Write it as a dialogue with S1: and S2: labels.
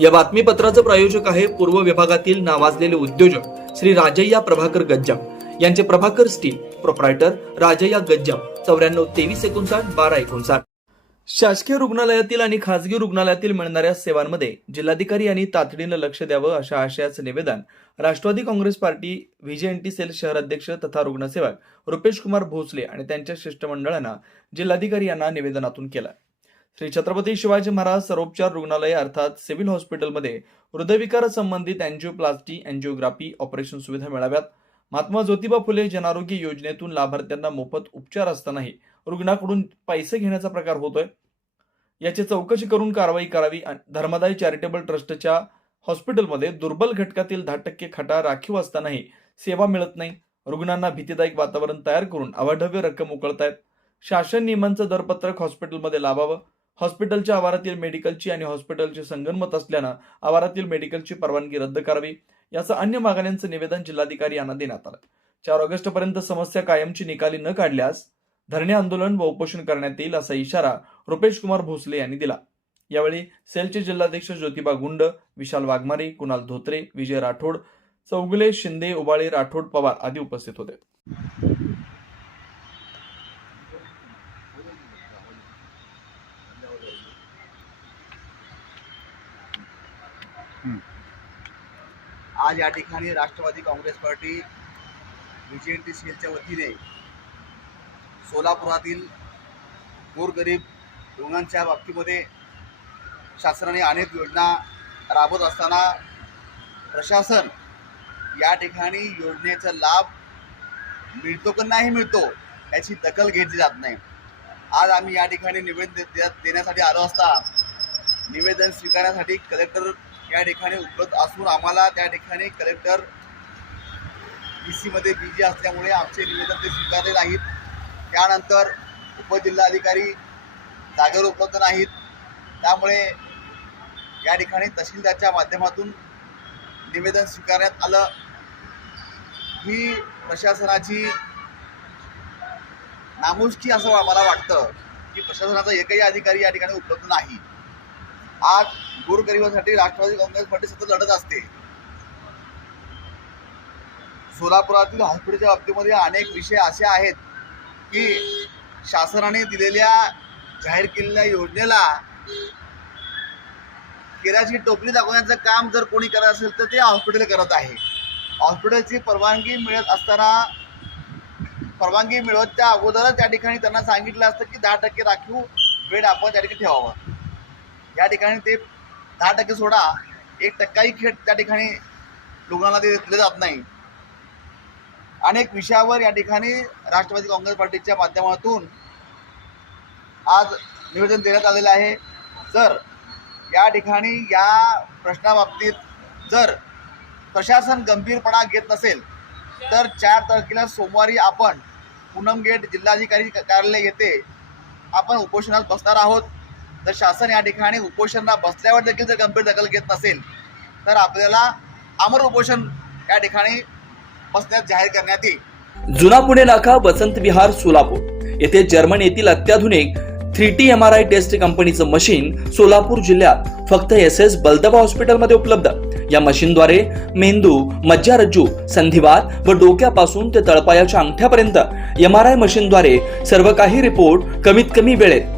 S1: या बातमीपत्राचं प्रायोजक आहे पूर्व विभागातील नावाजलेले उद्योजक श्री राजय्या प्रभाकर गज्जाम. यांचे प्रभाकर स्टील प्रोप्रायटर राजय्या गज्जाम. चौऱ्याण्णव तेवीस एकोणसाठ बारा एकोणसाठ. शासकीय रुग्णालयातील आणि खासगी रुग्णालयातील मिळणाऱ्या सेवांमध्ये जिल्हाधिकारी यांनी तातडीनं लक्ष द्यावं अशा आशयाचं निवेदन Rashtrawadi Congress party VJNT cell शहर अध्यक्ष तथा रुग्णसेवक रुपेश कुमार भोसले आणि त्यांच्या शिष्टमंडळानं जिल्हाधिकारी यांना निवेदनातून केलं. श्री छत्रपती शिवाजी महाराज सर्वोपचार रुग्णालय अर्थात सिव्हिल हॉस्पिटलमध्ये हृदयविकार संबंधित अँजिओप्लास्टी अँजिओग्राफी ऑपरेशन सुविधा मिळाव्यात. महात्मा ज्योतिबा फुले जनारोग्य योजनेतून लाभार्थ्यांना मोफत उपचार असतानाही रुग्णाकडून पैसे घेण्याचा प्रकार होतोय. याची चौकशी करून कारवाई करावी धर्मादाय धर्मदाय चॅरिटेबल ट्रस्टच्या हॉस्पिटलमध्ये दुर्बल घटकातील दहा टक्के खटा राखीव असतानाही सेवा मिळत नाही. रुग्णांना भीतीदायक वातावरण तयार करून अवाढव्य रक्कम उकळतायत. शासन नियमांचं दरपत्रक हॉस्पिटलमध्ये लावावं. हॉस्पिटलच्या आवारातील मेडिकलची आणि हॉस्पिटलची संगनमत असल्यानं आवारातील मेडिकलची परवानगी रद्द करावी याचं अन्य मागण्यांचं निवेदन जिल्हाधिकारी यांना देण्यात आलं. चार ऑगस्ट पर्यंत समस्या कायमची निकाली न काढल्यास धरणे आंदोलन व उपोषण करण्यात येईल असा इशारा रुपेश कुमार भोसले यांनी दिला. यावेळी सेलचे जिल्हाध्यक्ष ज्योतिबा गुंड विशाल वाघमारे कुणाल धोत्रे विजय राठोड चौगुले शिंदे उबाळे राठोड पवार आदी उपस्थित होते.
S2: आज या ठिकाणी राष्ट्रवादी काँग्रेस पार्टी टी सेलच्या वतीने सोलापुरातील गोरगरीब रुग्णांच्या बाबतीमध्ये शासनाने अनेक योजना राबवत असताना प्रशासन या ठिकाणी योजनेचा लाभ मिळतो का नाही मिळतो याची दखल घेतली जात नाही. आज आम्ही या ठिकाणी निवेदन दे- देण्यासाठी आलो असता निवेदन स्वीकारण्यासाठी कलेक्टर या ठिकाणी उपलब्ध असून आम्हाला त्या ठिकाणी कलेक्टर बी सीमध्ये बिझी असल्यामुळे आमचे निवेदन ते स्वीकारले नाहीत. त्यानंतर उपजिल्हाधिकारी जागेवर उपलब्ध नाहीत. त्यामुळे या ठिकाणी तहसीलदारच्या माध्यमातून निवेदन स्वीकारण्यात आलं. ही प्रशासनाची नामुष्की असं मला वाटतं की प्रशासनाचा एकही अधिकारी या ठिकाणी उपलब्ध नाही. आज गोरगरिबांसाठी राष्ट्रवादी काँग्रेस पार्टी सतत लढत असते. सोलापुरातील हॉस्पिटलच्या बाबतीमध्ये अनेक विषय असे आहेत की शासनाने दिलेल्या जाहीर केलेल्या योजनेला केल्याची टोपली दाखवण्याचं काम जर कोणी करत असेल तर ते हॉस्पिटल करत आहे. हॉस्पिटलची परवानगी मिळत असताना परवानगी मिळवतच्या अगोदरच त्या ठिकाणी त्यांना सांगितलं असतं की दहा टक्के राखीव बेड आपण त्या ठिकाणी ठेवावं. या ठिकाणी ते दहा टक्के सोडा एक टक्काही खेळ त्या ठिकाणी रुग्णांना ते दिले जात नाही. अनेक विषयावर या ठिकाणी राष्ट्रवादी काँग्रेस पार्टीच्या माध्यमातून आज निवेदन देण्यात आलेलं आहे. जर या ठिकाणी या प्रश्नाबाबतीत जर प्रशासन गंभीरपणा घेत नसेल तर चार तारखेला सोमवारी आपण पूनम गेट जिल्हाधिकारी कार्यालय येथे आपण उपोषणात बसणार आहोत. जर शासन या ठिकाणी उपोषणाला बसल्यावर देखील जर गंभीर दखल घेत नसेल तर आपल्याला अमर उपोषण या ठिकाणी बसण्यात जाहीर करण्यात येईल.
S1: जुना पुणे नाका वसंत विहार सोलापूर. येथे जर्मन येथील अत्याधुनिक three T M R I test कंपनीचं मशीन सोलापूर जिल्ह्यात फक्त एस एस बलदबा हॉस्पिटलमध्ये उपलब्ध. या मशीनद्वारे मेंदू मज्जारज्जू संधिवात व डोक्यापासून ते तळपायाच्या अंगठ्यापर्यंत एम आर आय मशीनद्वारे सर्व काही रिपोर्ट कमीत कमी वेळेत